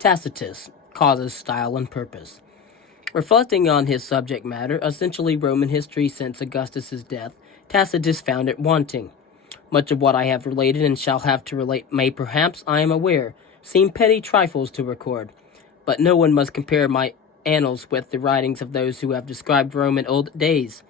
Tacitus, Causes, Style, and Purpose. Reflecting on his subject matter, essentially Roman history since Augustus's death, Tacitus found it wanting. Much of what I have related and shall have to relate may perhaps, I am aware, seem petty trifles to record, but no one must compare my annals with the writings of those who have described Rome in old days.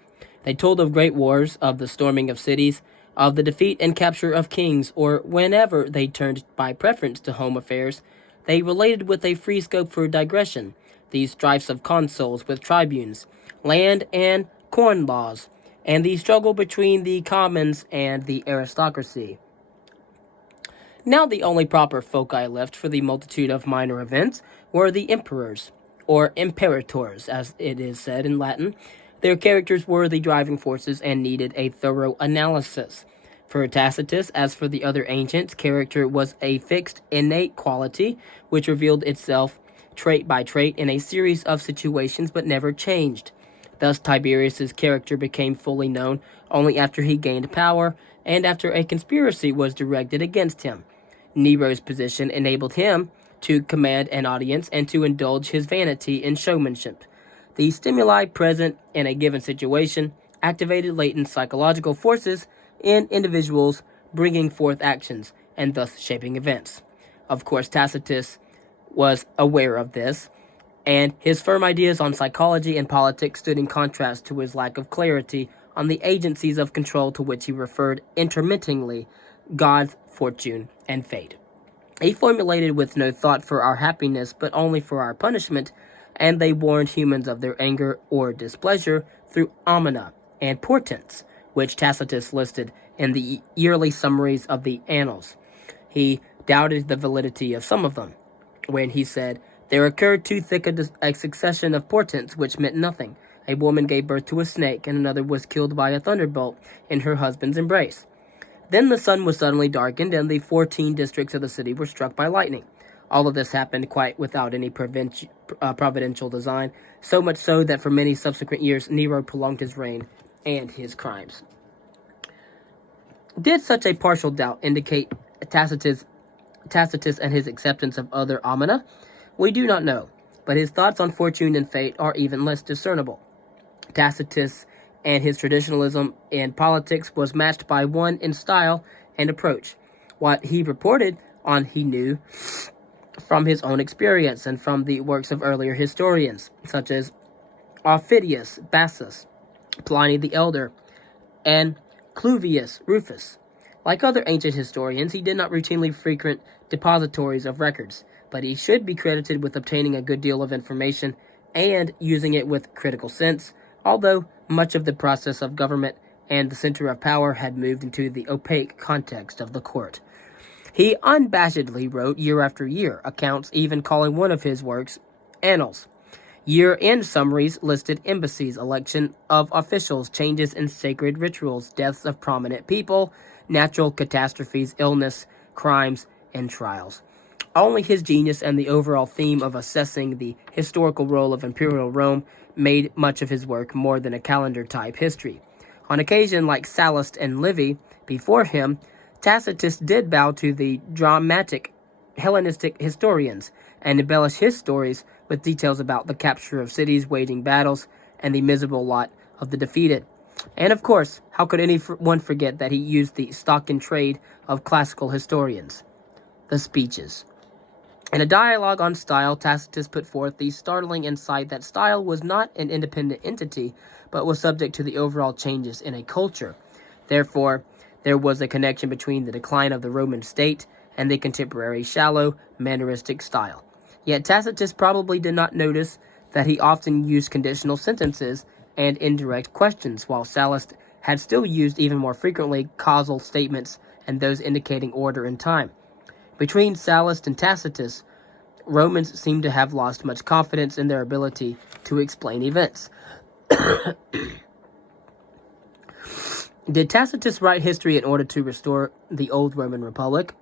They told of great wars, of the storming of cities, of the defeat and capture of kings, or whenever they turned by preference to home affairs, they related with a free scope for digression these strifes of consuls with tribunes, land and corn laws, and the struggle between the commons and the aristocracy. Now the only proper foci left for the multitude of minor events were the emperors, or imperators, as it is said in Latin. Their characters were the driving forces and needed a thorough analysis. For Tacitus, as for the other ancients, character was a fixed, innate quality which revealed itself trait by trait in a series of situations but never changed. Thus Tiberius's character became fully known only after he gained power and after a conspiracy was directed against him. Nero's position enabled him to command an audience and to indulge his vanity in showmanship. The stimuli present in a given situation activated latent psychological forces in individuals, bringing forth actions and thus shaping events. Of course, Tacitus was aware of this, and his firm ideas on psychology and politics stood in contrast to his lack of clarity on the agencies of control to which he referred intermittently: God, fortune, and fate. He formulated with no thought for our happiness but only for our punishment, and they warned humans of their anger or displeasure through omina and portents, which Tacitus listed in the yearly summaries of the annals. He doubted the validity of some of them, when he said, "There occurred too thick a succession of portents which meant nothing. A woman gave birth to a snake, and another was killed by a thunderbolt in her husband's embrace. Then the sun was suddenly darkened, and the 14 districts of the city were struck by lightning. All of this happened quite without any providential design, so much so that for many subsequent years Nero prolonged his reign and his crimes." Did such a partial doubt indicate Tacitus and his acceptance of other omina? We do not know, but his thoughts on fortune and fate are even less discernible. Tacitus and his traditionalism in politics was matched by one in style and approach. What he reported on he knew from his own experience and from the works of earlier historians, such as Aufidius Bassus, Pliny the Elder, and Cluvius Rufus. Like other ancient historians, he did not routinely frequent depositories of records, but he should be credited with obtaining a good deal of information and using it with critical sense, although much of the process of government and the center of power had moved into the opaque context of the court. He unabashedly wrote year after year accounts, even calling one of his works Annals. Year-end summaries listed embassies, election of officials, changes in sacred rituals, deaths of prominent people, natural catastrophes, illness, crimes, and trials. Only his genius and the overall theme of assessing the historical role of Imperial Rome made much of his work more than a calendar-type history. On occasion, like Sallust and Livy before him, Tacitus did bow to the dramatic Hellenistic historians and embellish his stories with details about the capture of cities, waging battles, and the miserable lot of the defeated. And of course, how could anyone forget that he used the stock in trade of classical historians, the speeches. In a dialogue on style, Tacitus put forth the startling insight that style was not an independent entity, but was subject to the overall changes in a culture. Therefore, there was a connection between the decline of the Roman state and the contemporary shallow, manneristic style. Yet Tacitus probably did not notice that he often used conditional sentences and indirect questions, while Sallust had still used even more frequently causal statements and those indicating order and time. Between Sallust and Tacitus, Romans seem to have lost much confidence in their ability to explain events. Did Tacitus write history in order to restore the old Roman Republic?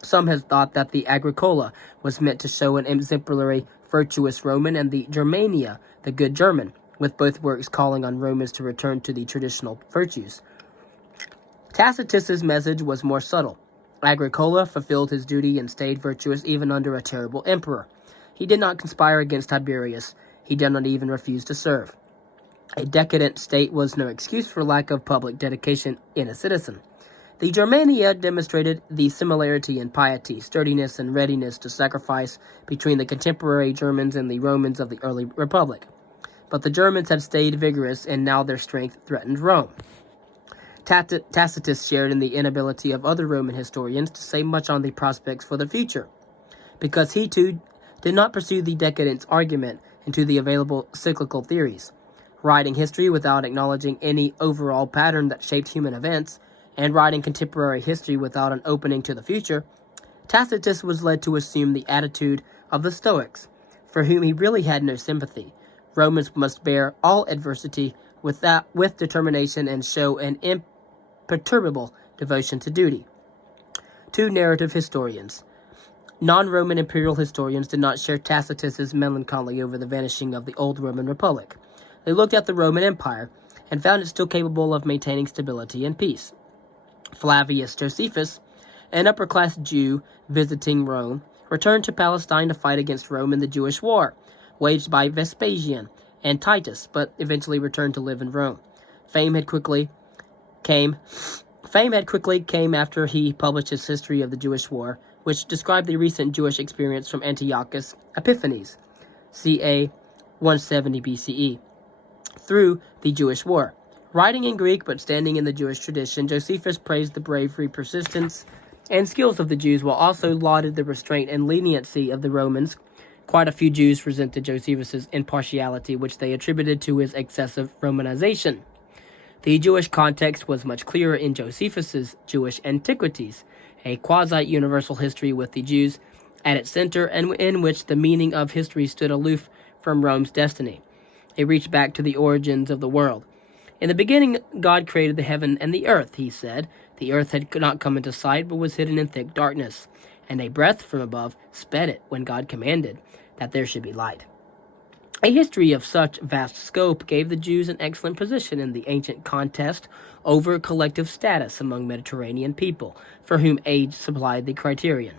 Some have thought that the Agricola was meant to show an exemplary, virtuous Roman, and the Germania, the good German, with both works calling on Romans to return to the traditional virtues. Tacitus's message was more subtle. Agricola fulfilled his duty and stayed virtuous even under a terrible emperor. He did not conspire against Tiberius. He did not even refuse to serve. A decadent state was no excuse for lack of public dedication in a citizen. The Germania demonstrated the similarity in piety, sturdiness, and readiness to sacrifice between the contemporary Germans and the Romans of the early Republic. But the Germans had stayed vigorous, and now their strength threatened Rome. Tacitus shared in the inability of other Roman historians to say much on the prospects for the future, because he too did not pursue the decadence argument into the available cyclical theories. Writing history without acknowledging any overall pattern that shaped human events, and writing contemporary history without an opening to the future, Tacitus was led to assume the attitude of the Stoics, for whom he really had no sympathy. Romans must bear all adversity with determination and show an imperturbable devotion to duty. Two narrative historians. Non-Roman imperial historians did not share Tacitus's melancholy over the vanishing of the old Roman Republic. They looked at the Roman Empire and found it still capable of maintaining stability and peace. Flavius Josephus, an upper-class Jew visiting Rome, returned to Palestine to fight against Rome in the Jewish War, waged by Vespasian and Titus, but eventually returned to live in Rome. Fame had quickly came after he published his History of the Jewish War, which described the recent Jewish experience from Antiochus Epiphanes, ca. 170 BCE, through the Jewish War. Writing in Greek but standing in the Jewish tradition, Josephus praised the bravery, persistence, and skills of the Jews, while also lauded the restraint and leniency of the Romans. Quite a few Jews resented Josephus's impartiality, which they attributed to his excessive Romanization. The Jewish context was much clearer in Josephus's Jewish Antiquities, a quasi-universal history with the Jews at its center, and in which the meaning of history stood aloof from Rome's destiny. It reached back to the origins of the world. In the beginning, God created the heaven and the earth, he said. The earth had not come into sight, but was hidden in thick darkness. And a breath from above sped it when God commanded that there should be light. A history of such vast scope gave the Jews an excellent position in the ancient contest over collective status among Mediterranean people, for whom age supplied the criterion.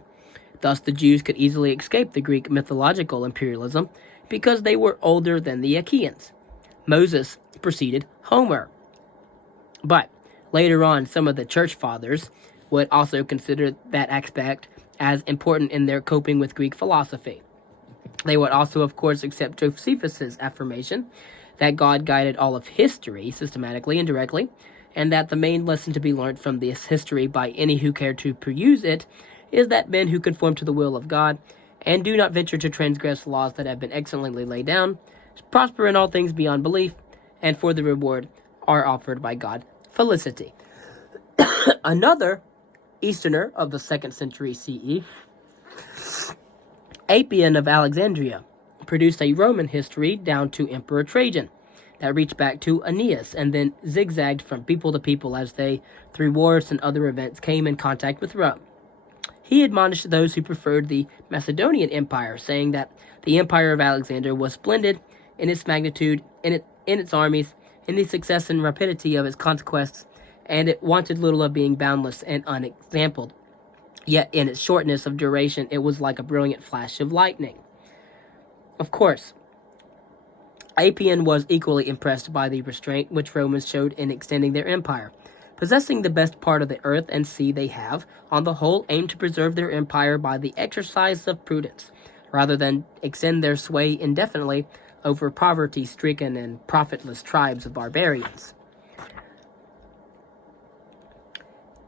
Thus the Jews could easily escape the Greek mythological imperialism, because they were older than the Achaeans. Moses preceded Homer. But later on, some of the church fathers would also consider that aspect as important in their coping with Greek philosophy. They would also, of course, accept Josephus's affirmation that God guided all of history systematically and directly, and that the main lesson to be learned from this history by any who care to peruse it is that men who conform to the will of God and do not venture to transgress laws that have been excellently laid down prosper in all things beyond belief, and for the reward are offered by God felicity. Another Easterner of the 2nd century CE, Appian of Alexandria, produced a Roman history down to Emperor Trajan that reached back to Aeneas and then zigzagged from people to people as they, through wars and other events, came in contact with Rome. He admonished those who preferred the Macedonian Empire, saying that the Empire of Alexander was splendid in its magnitude, in its armies, in the success and rapidity of its conquests, and it wanted little of being boundless and unexampled. Yet in its shortness of duration, it was like a brilliant flash of lightning. Of course, Appian was equally impressed by the restraint which Romans showed in extending their empire. Possessing the best part of the earth and sea, they have, on the whole, aimed to preserve their empire by the exercise of prudence, rather than extend their sway indefinitely over poverty-stricken and profitless tribes of barbarians.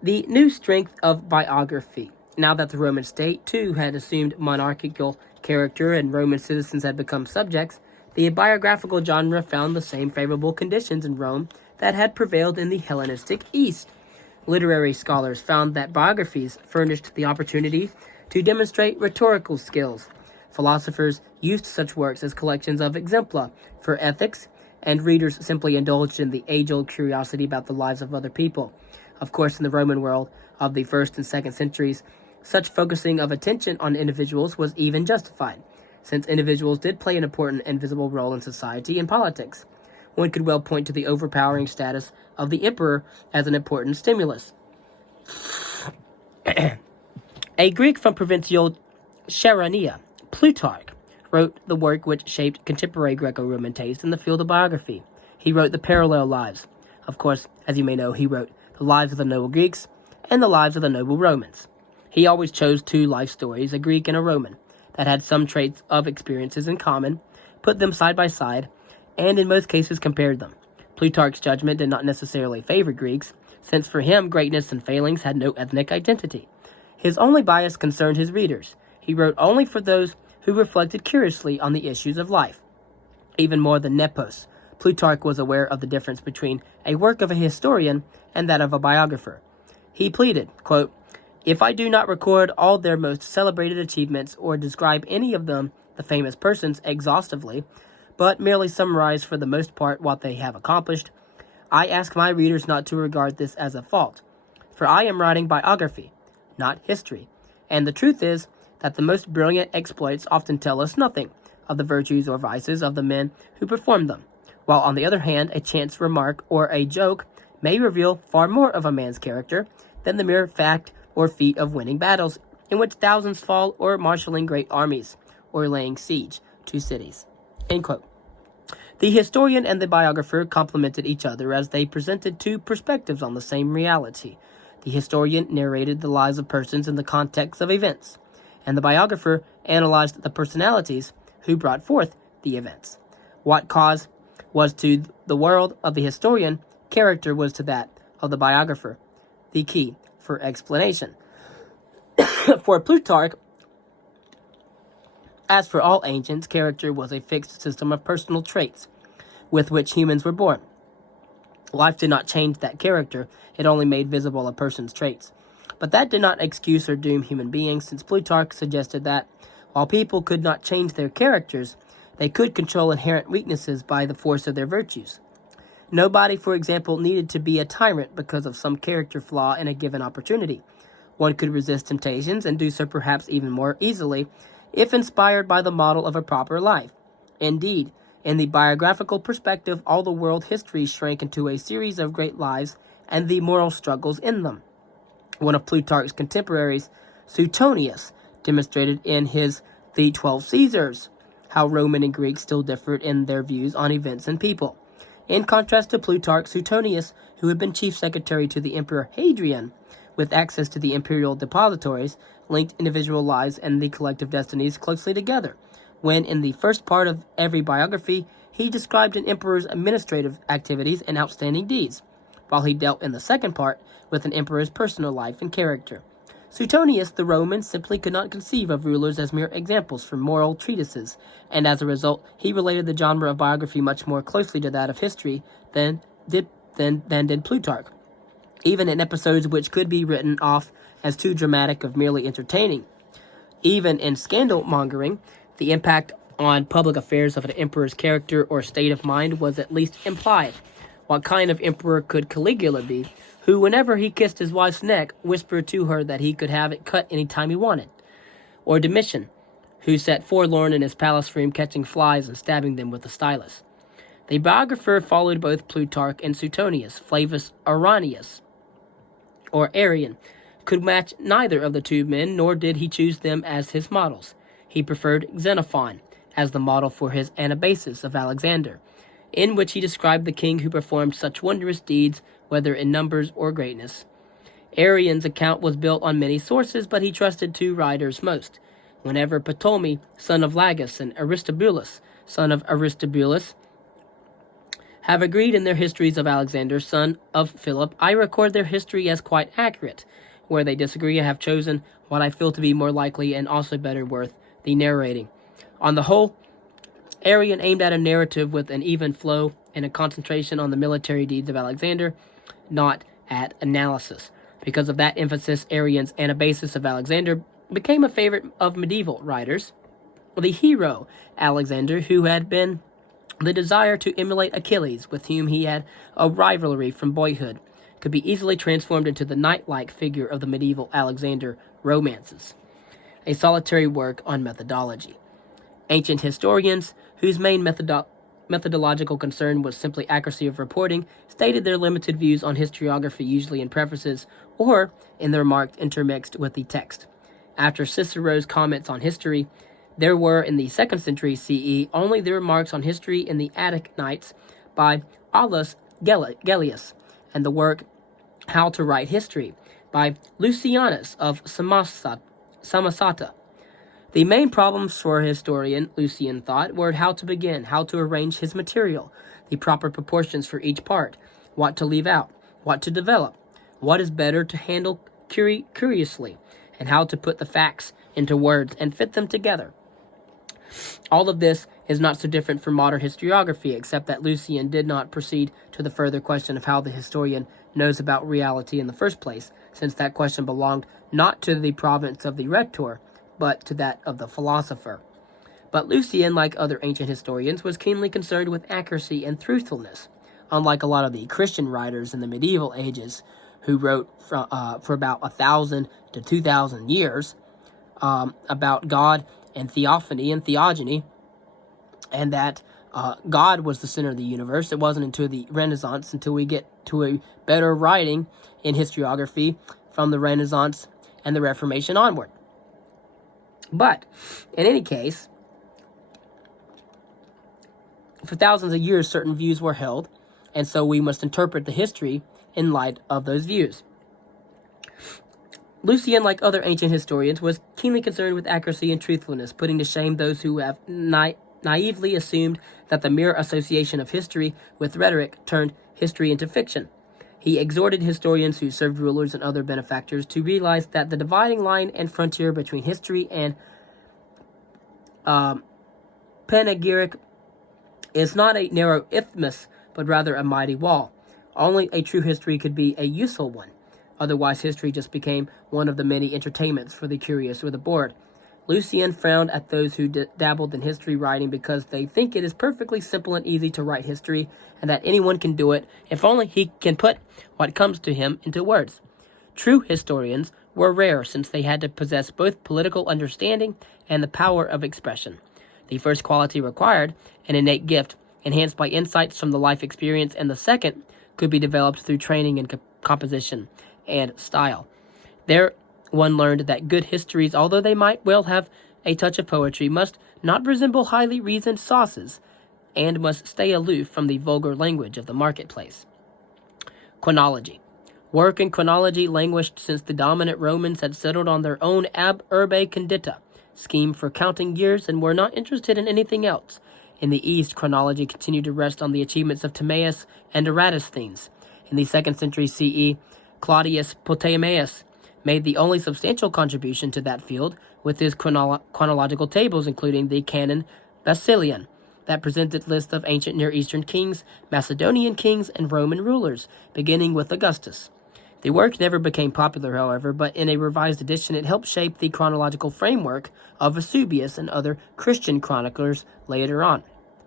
The new strength of biography. Now that the Roman state, too, had assumed monarchical character and Roman citizens had become subjects, the biographical genre found the same favorable conditions in Rome that had prevailed in the Hellenistic East. Literary scholars found that biographies furnished the opportunity to demonstrate rhetorical skills. Philosophers used such works as collections of exempla for ethics, and readers simply indulged in the age-old curiosity about the lives of other people. Of course, in the Roman world of the 1st and 2nd centuries, such focusing of attention on individuals was even justified, since individuals did play an important and visible role in society and politics. One could well point to the overpowering status of the emperor as an important stimulus. A Greek from provincial Chaeronea, Plutarch, wrote the work which shaped contemporary Greco-Roman taste in the field of biography. He wrote the parallel lives. Of course, as you may know, he wrote the lives of the noble Greeks and the lives of the noble Romans. He always chose two life stories, a Greek and a Roman, that had some traits of experiences in common, put them side by side, and in most cases compared them. Plutarch's judgment did not necessarily favor Greeks, since for him greatness and failings had no ethnic identity. His only bias concerned his readers. He wrote only for those who reflected curiously on the issues of life. Even more than Nepos, Plutarch was aware of the difference between a work of a historian and that of a biographer. He pleaded, quote, "If I do not record all their most celebrated achievements or describe any of them, the famous persons, exhaustively, but merely summarize for the most part what they have accomplished, I ask my readers not to regard this as a fault, for I am writing biography, not history, and the truth is that the most brilliant exploits often tell us nothing of the virtues or vices of the men who performed them, while on the other hand a chance remark or a joke may reveal far more of a man's character than the mere fact or feat of winning battles in which thousands fall, or marshaling great armies, or laying siege to cities." End quote. The historian and the biographer complemented each other as they presented two perspectives on the same reality. The historian narrated the lives of persons in the context of events, and the biographer analyzed the personalities who brought forth the events. What cause was to the world of the historian, character was to that of the biographer, the key for explanation. For Plutarch, as for all ancients, character was a fixed system of personal traits with which humans were born. Life did not change that character, it only made visible a person's traits. But that did not excuse or doom human beings, since Plutarch suggested that, while people could not change their characters, they could control inherent weaknesses by the force of their virtues. Nobody, for example, needed to be a tyrant because of some character flaw in a given opportunity. One could resist temptations and do so perhaps even more easily if inspired by the model of a proper life. Indeed, in the biographical perspective, all the world history shrank into a series of great lives and the moral struggles in them. One of Plutarch's contemporaries, Suetonius, demonstrated in his The 12 Caesars how Roman and Greek still differed in their views on events and people. In contrast to Plutarch, Suetonius, who had been chief secretary to the Emperor Hadrian, with access to the imperial depositories, linked individual lives and the collective destinies closely together, when in the first part of every biography he described an emperor's administrative activities and outstanding deeds, while he dealt in the second part with an emperor's personal life and character. Suetonius, the Roman, simply could not conceive of rulers as mere examples for moral treatises, and as a result he related the genre of biography much more closely to that of history than did Plutarch, even in episodes which could be written off as too dramatic or merely entertaining. Even in scandal-mongering, the impact on public affairs of an emperor's character or state of mind was at least implied. What kind of emperor could Caligula be, who, whenever he kissed his wife's neck, whispered to her that he could have it cut any time he wanted? Or Domitian, who sat forlorn in his palace room catching flies and stabbing them with a stylus? The biographer followed both Plutarch and Suetonius. Flavius Arrhenius, or Arrian, could match neither of the two men, nor did he choose them as his models. He preferred Xenophon as the model for his Anabasis of Alexander, in which he described the king who performed such wondrous deeds, whether in numbers or greatness. Arrian's account was built on many sources, but he trusted two writers most. Whenever Ptolemy, son of Lagus, and Aristobulus, son of Aristobulus, have agreed in their histories of Alexander, son of Philip, I record their history as quite accurate. Where they disagree, I have chosen what I feel to be more likely and also better worth the narrating. On the whole, Arrian aimed at a narrative with an even flow and a concentration on the military deeds of Alexander, not at analysis. Because of that emphasis, Arrian's Anabasis of Alexander became a favorite of medieval writers. The hero, Alexander, who had been the desire to emulate Achilles, with whom he had a rivalry from boyhood, could be easily transformed into the knight-like figure of the medieval Alexander romances, a solitary work on methodology. Ancient historians, whose main methodological concern was simply accuracy of reporting, stated their limited views on historiography usually in prefaces or in their remarks intermixed with the text. After Cicero's comments on history, there were in the 2nd century CE only the remarks on history in the Attic Nights by Aulus Gellius and the work How to Write History by Lucianus of Samosata. The main problems for a historian, Lucian thought, were how to begin, how to arrange his material, the proper proportions for each part, what to leave out, what to develop, what is better to handle curiously, and how to put the facts into words and fit them together. All of this is not so different from modern historiography, except that Lucian did not proceed to the further question of how the historian knows about reality in the first place, since that question belonged not to the province of the rhetor, but to that of the philosopher. But Lucian, like other ancient historians, was keenly concerned with accuracy and truthfulness, unlike a lot of the Christian writers in the medieval ages who wrote for about 1,000 to 2,000 years about God and theophany and theogony, and that God was the center of the universe. It wasn't until the Renaissance, until we get to a better writing in historiography from the Renaissance and the Reformation onward. But, in any case, for thousands of years, certain views were held, and so we must interpret the history in light of those views. Lucian, like other ancient historians, was keenly concerned with accuracy and truthfulness, putting to shame those who have naively assumed that the mere association of history with rhetoric turned history into fiction. He exhorted historians who served rulers and other benefactors to realize that the dividing line and frontier between history and panegyric is not a narrow isthmus, but rather a mighty wall. Only a true history could be a useful one. Otherwise, history just became one of the many entertainments for the curious or the bored. Lucian frowned at those who dabbled in history writing because they think it is perfectly simple and easy to write history, and that anyone can do it if only he can put what comes to him into words. True historians were rare, since they had to possess both political understanding and the power of expression. The first quality required an innate gift, enhanced by insights from the life experience, and the second could be developed through training in composition and style. There one learned that good histories, although they might well have a touch of poetry, must not resemble highly reasoned sauces, and must stay aloof from the vulgar language of the marketplace. Chronology. Work in chronology languished since the dominant Romans had settled on their own ab urbe condita scheme for counting years and were not interested in anything else. In the East, chronology continued to rest on the achievements of Timaeus and Eratosthenes. In the 2nd century CE, Claudius Ptolemaios made the only substantial contribution to that field with his chronological tables, including the Canon Basilian, that presented lists of ancient Near Eastern kings, Macedonian kings, and Roman rulers, beginning with Augustus. The work never became popular, however, but in a revised edition it helped shape the chronological framework of Eusebius and other Christian chroniclers later on.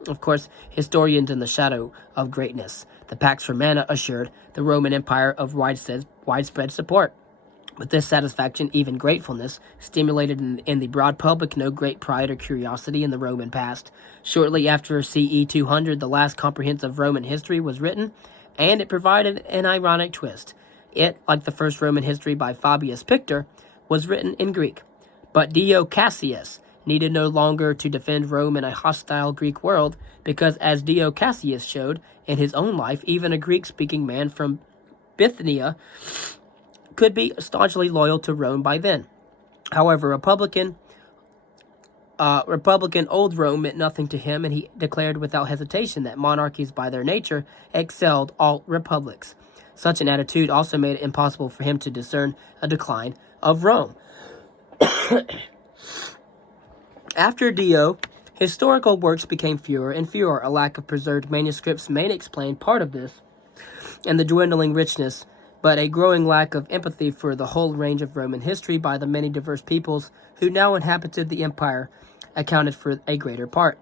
Of course, historians in the shadow of greatness, the Pax Romana assured the Roman Empire of widespread support. With this satisfaction, even gratefulness, stimulated in the broad public no great pride or curiosity in the Roman past. Shortly after CE 200, the last comprehensive Roman history was written, and it provided an ironic twist. It, like the first Roman history by Fabius Pictor, was written in Greek. But Dio Cassius needed no longer to defend Rome in a hostile Greek world, because as Dio Cassius showed in his own life, even a Greek-speaking man from Bithynia could be staunchly loyal to Rome by then. However, Republican old Rome meant nothing to him, and he declared without hesitation that monarchies by their nature excelled all republics. Such an attitude also made it impossible for him to discern a decline of Rome. After Dio, historical works became fewer and fewer. A lack of preserved manuscripts may explain part of this, and the dwindling richness, but a growing lack of empathy for the whole range of Roman history by the many diverse peoples who now inhabited the empire accounted for a greater part.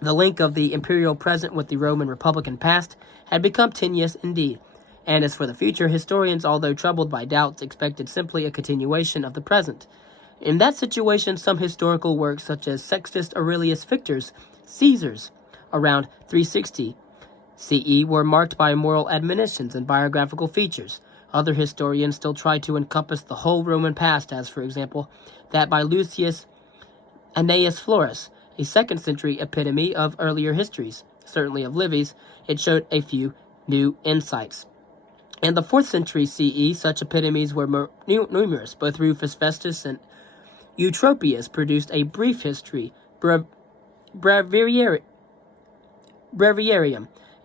The link of the imperial present with the Roman republican past had become tenuous indeed, and as for the future, historians, although troubled by doubts, expected simply a continuation of the present. In that situation, some historical works such as Sextus Aurelius Victor's Caesars around 360 CE were marked by moral admonitions and biographical features. Other historians still try to encompass the whole Roman past, as, for example, that by Lucius Annaeus Florus, a 2nd century epitome of earlier histories, certainly of Livy's. It showed a few new insights. In the 4th century CE, such epitomes were numerous. Both Rufus Festus and Eutropius produced a brief history, Breviarium,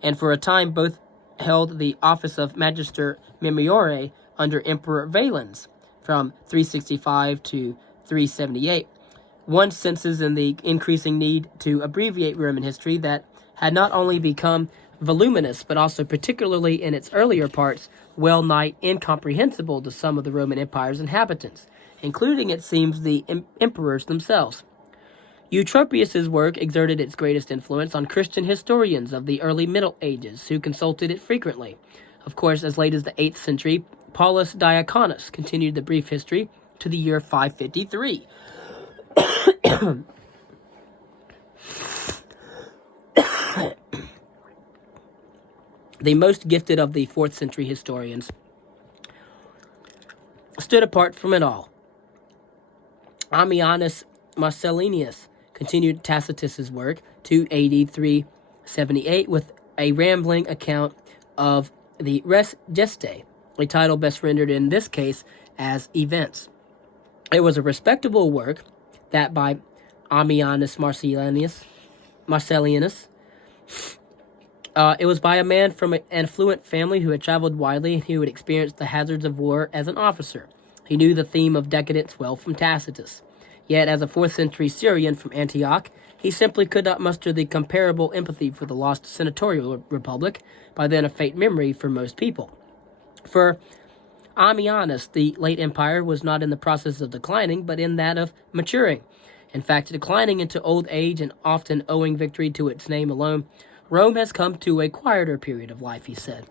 and for a time both held the office of Magister Memoriae under Emperor Valens from 365 to 378. One senses in the increasing need to abbreviate Roman history that had not only become voluminous, but also, particularly in its earlier parts, well-nigh incomprehensible to some of the Roman Empire's inhabitants, including, it seems, the emperors themselves. Eutropius's work exerted its greatest influence on Christian historians of the early Middle Ages, who consulted it frequently. Of course, as late as the 8th century, Paulus Diaconus continued the brief history to the year 553. The most gifted of the 4th century historians stood apart from it all. Ammianus Marcellinus continued Tacitus's work to AD 378 with a rambling account of the Res Gestae, a title best rendered in this case as events. It was a respectable work, that by Ammianus Marcellinus. It was by a man from an affluent family who had traveled widely and who had experienced the hazards of war as an officer. He knew the theme of decadence well from Tacitus. Yet, as a 4th century Syrian from Antioch, he simply could not muster the comparable empathy for the lost senatorial republic, by then a faint memory for most people. For Ammianus, the late empire was not in the process of declining, but in that of maturing. In fact, declining into old age and often owing victory to its name alone, Rome has come to a quieter period of life, he said.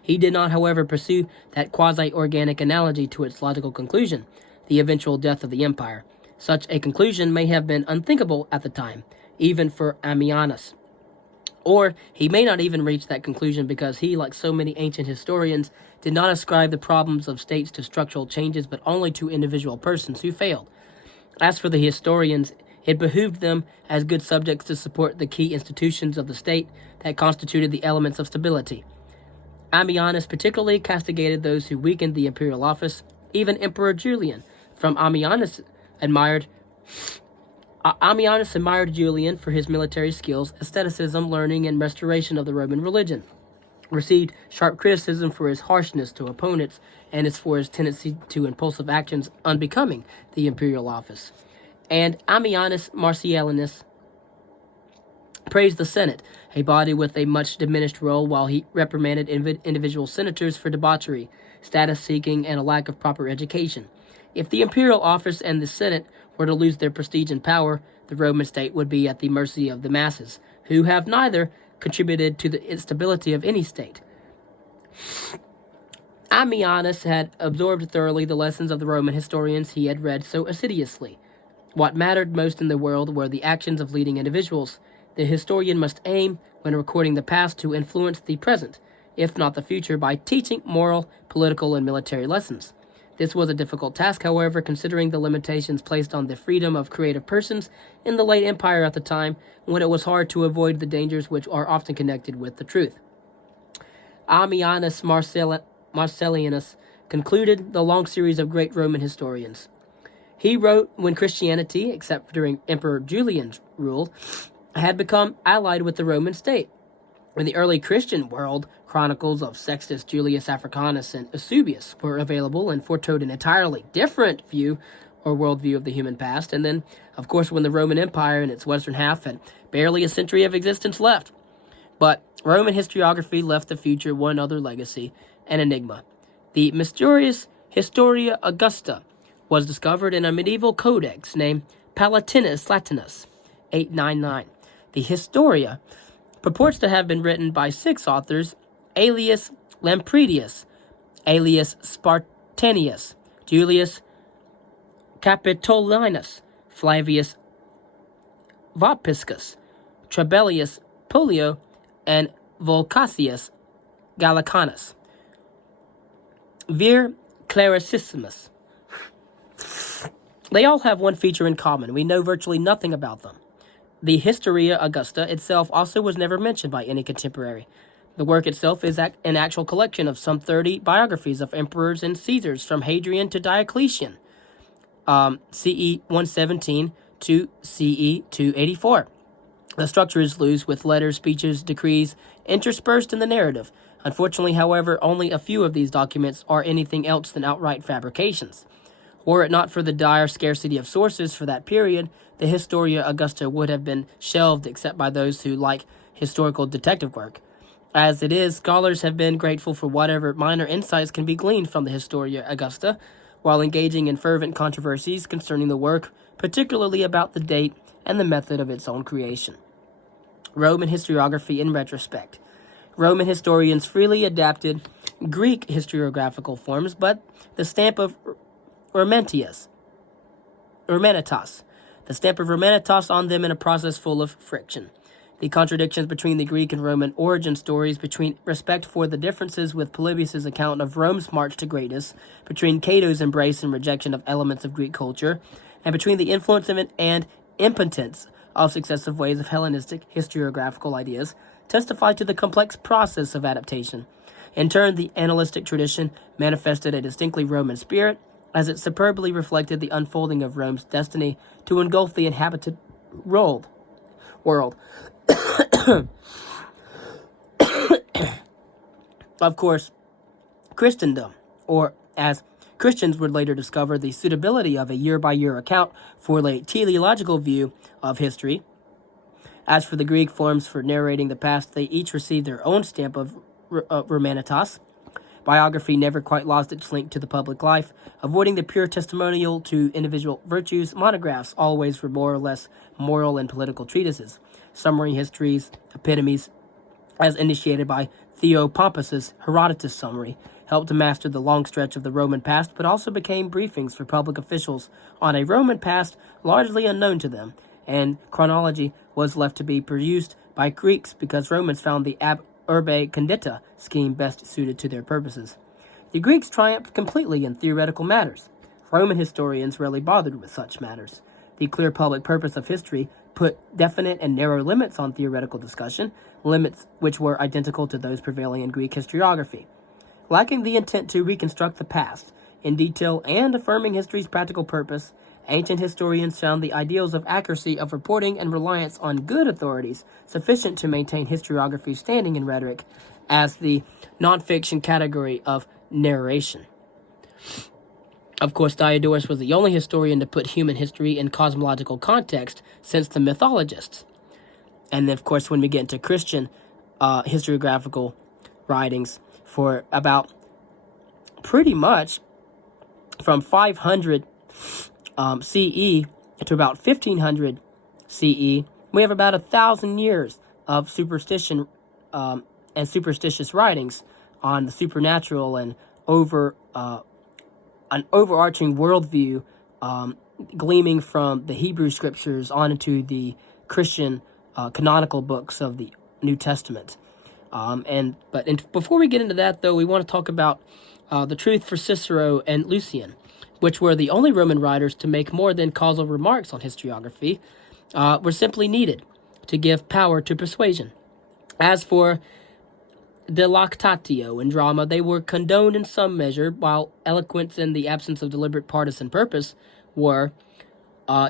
He did not, however, pursue that quasi-organic analogy to its logical conclusion, the eventual death of the empire. Such a conclusion may have been unthinkable at the time, even for Ammianus. Or he may not even reach that conclusion because he, like so many ancient historians, did not ascribe the problems of states to structural changes but only to individual persons who failed. As for the historians, it behooved them as good subjects to support the key institutions of the state that constituted the elements of stability. Ammianus particularly castigated those who weakened the imperial office. Even Emperor Julian, Ammianus admired Julian for his military skills, asceticism, learning, and restoration of the Roman religion. Received sharp criticism for his harshness to opponents and for his tendency to impulsive actions unbecoming the imperial office. And Ammianus Marcellinus praised the Senate, a body with a much diminished role, while he reprimanded individual senators for debauchery, status-seeking, and a lack of proper education. If the imperial office and the Senate were to lose their prestige and power, the Roman state would be at the mercy of the masses, who have neither contributed to the instability of any state. Ammianus had absorbed thoroughly the lessons of the Roman historians he had read so assiduously. What mattered most in the world were the actions of leading individuals. The historian must aim, when recording the past, to influence the present, if not the future, by teaching moral, political, and military lessons. This was a difficult task, however, considering the limitations placed on the freedom of creative persons in the late empire at the time, when it was hard to avoid the dangers which are often connected with the truth. Ammianus Marcellinus concluded the long series of great Roman historians. He wrote when Christianity, except during Emperor Julian's rule, had become allied with the Roman state. In the early Christian world, chronicles of Sextus Julius Africanus and Eusebius were available and foretold an entirely different view or worldview of the human past. And then, of course, when the Roman Empire in its western half had barely a century of existence left. But Roman historiography left the future one other legacy, an enigma. The mysterious Historia Augusta was discovered in a medieval codex named Palatinus Latinus, 899. The Historia purports to have been written by 6 authors: Aelius Lampridius, Aelius Spartanius, Julius Capitolinus, Flavius Vopiscus, Trebellius Pollio, and Volcasius Gallicanus. Vir Clarissimus. They all have one feature in common. We know virtually nothing about them. The Historia Augusta itself also was never mentioned by any contemporary. The work itself is an actual collection of some 30 biographies of emperors and Caesars from Hadrian to Diocletian, CE 117 to CE 284. The structure is loose, with letters, speeches, decrees interspersed in the narrative. Unfortunately, however, only a few of these documents are anything else than outright fabrications. Were it not for the dire scarcity of sources for that period, the Historia Augusta would have been shelved except by those who like historical detective work. As it is, scholars have been grateful for whatever minor insights can be gleaned from the Historia Augusta, while engaging in fervent controversies concerning the work, particularly about the date and the method of its own creation. Roman historiography in retrospect. Roman historians freely adapted Greek historiographical forms, but the stamp of Romanitas, the stamp of Romanitas on them in a process full of friction. The contradictions between the Greek and Roman origin stories, between respect for the differences with Polybius' account of Rome's march to greatness, between Cato's embrace and rejection of elements of Greek culture, and between the influence and impotence of successive waves of Hellenistic historiographical ideas, testify to the complex process of adaptation. In turn, the annalistic tradition manifested a distinctly Roman spirit, as it superbly reflected the unfolding of Rome's destiny to engulf the inhabited world. Of course, Christendom, or as Christians would later discover, the suitability of a year-by-year account for a teleological view of history. As for the Greek forms for narrating the past, they each received their own stamp of Romanitas. Biography never quite lost its link to the public life, avoiding the pure testimonial to individual virtues. Monographs always were more or less moral and political treatises. Summary histories, epitomes, as initiated by Theopompus's Herodotus summary, helped to master the long stretch of the Roman past, but also became briefings for public officials on a Roman past largely unknown to them, and chronology was left to be produced by Greeks because Romans found the ab urbe condita scheme best suited to their purposes. The Greeks triumphed completely in theoretical matters. Roman historians rarely bothered with such matters. The clear public purpose of history put definite and narrow limits on theoretical discussion, limits which were identical to those prevailing in Greek historiography. Lacking the intent to reconstruct the past in detail and affirming history's practical purpose, ancient historians found the ideals of accuracy of reporting and reliance on good authorities sufficient to maintain historiography's standing in rhetoric as the nonfiction category of narration. Of course, Diodorus was the only historian to put human history in cosmological context since the mythologists. And then, of course, when we get into Christian historiographical writings, for about pretty much from 500 CE to about 1500 CE, we have about 1,000 years of superstition and superstitious writings on the supernatural and an overarching worldview gleaming from the Hebrew scriptures onto the Christian canonical books of the New Testament. Before we get into that, though, we want to talk about the truth for Cicero and Lucian, which were the only Roman writers to make more than causal remarks on historiography, were simply needed to give power to persuasion. As for Delectatio and drama, they were condoned in some measure, while eloquence in the absence of deliberate partisan purpose were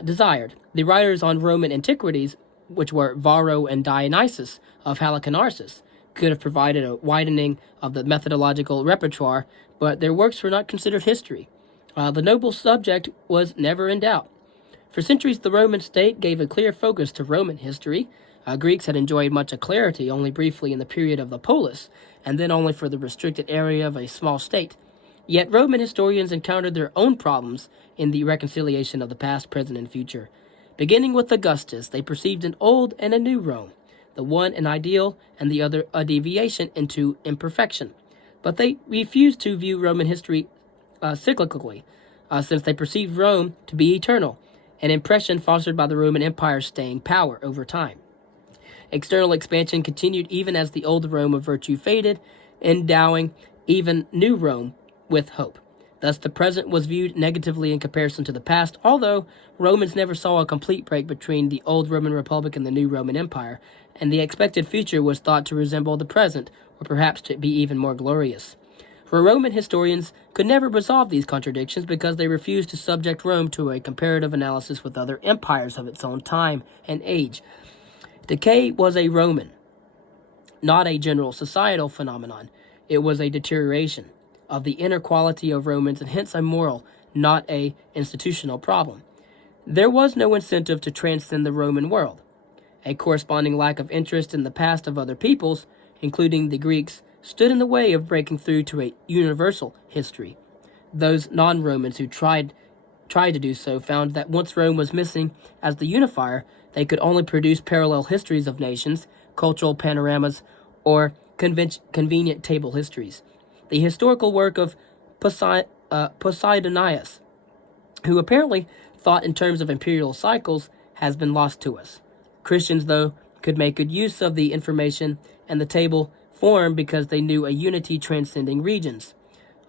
desired. The writers on Roman antiquities, which were Varro and Dionysius of Halicarnassus, could have provided a widening of the methodological repertoire, but their works were not considered history. The noble subject was never in doubt. For centuries, the Roman state gave a clear focus to Roman history. Greeks had enjoyed much clarity only briefly in the period of the polis, and then only for the restricted area of a small state. Yet Roman historians encountered their own problems in the reconciliation of the past, present, and future. Beginning with Augustus, they perceived an old and a new Rome, the one an ideal and the other a deviation into imperfection. But they refused to view Roman history cyclically, since they perceived Rome to be eternal, an impression fostered by the Roman Empire's staying power over time. External expansion continued even as the old Rome of virtue faded, endowing even new Rome with hope. Thus, the present was viewed negatively in comparison to the past, although Romans never saw a complete break between the old Roman Republic and the new Roman Empire, and the expected future was thought to resemble the present, or perhaps to be even more glorious. For Roman historians could never resolve these contradictions because they refused to subject Rome to a comparative analysis with other empires of its own time and age. Decay was a Roman, not a general societal phenomenon. It was a deterioration of the inner quality of Romans and hence a moral, not a institutional problem. There was no incentive to transcend the Roman world. A corresponding lack of interest in the past of other peoples, including the Greeks, stood in the way of breaking through to a universal history. Those non-Romans who tried to do so found that once Rome was missing as the unifier, they could only produce parallel histories of nations, cultural panoramas, or convenient table histories. The historical work of Posidonius, who apparently thought in terms of imperial cycles, has been lost to us. Christians, though, could make good use of the information and the table form because they knew a unity transcending regions.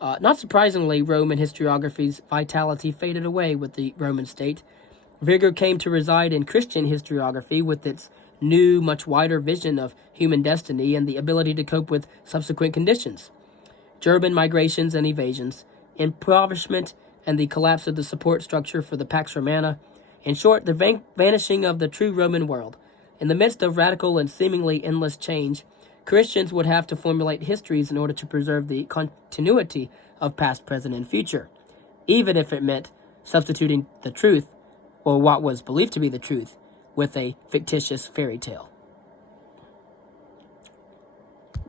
Not surprisingly, Roman historiography's vitality faded away with the Roman state. Vigor came to reside in Christian historiography with its new, much wider vision of human destiny and the ability to cope with subsequent conditions. German migrations and evasions, impoverishment, and the collapse of the support structure for the Pax Romana. In short, the vanishing of the true Roman world. In the midst of radical and seemingly endless change, Christians would have to formulate histories in order to preserve the continuity of past, present, and future, even if it meant substituting the truth, or what was believed to be the truth, with a fictitious fairy tale.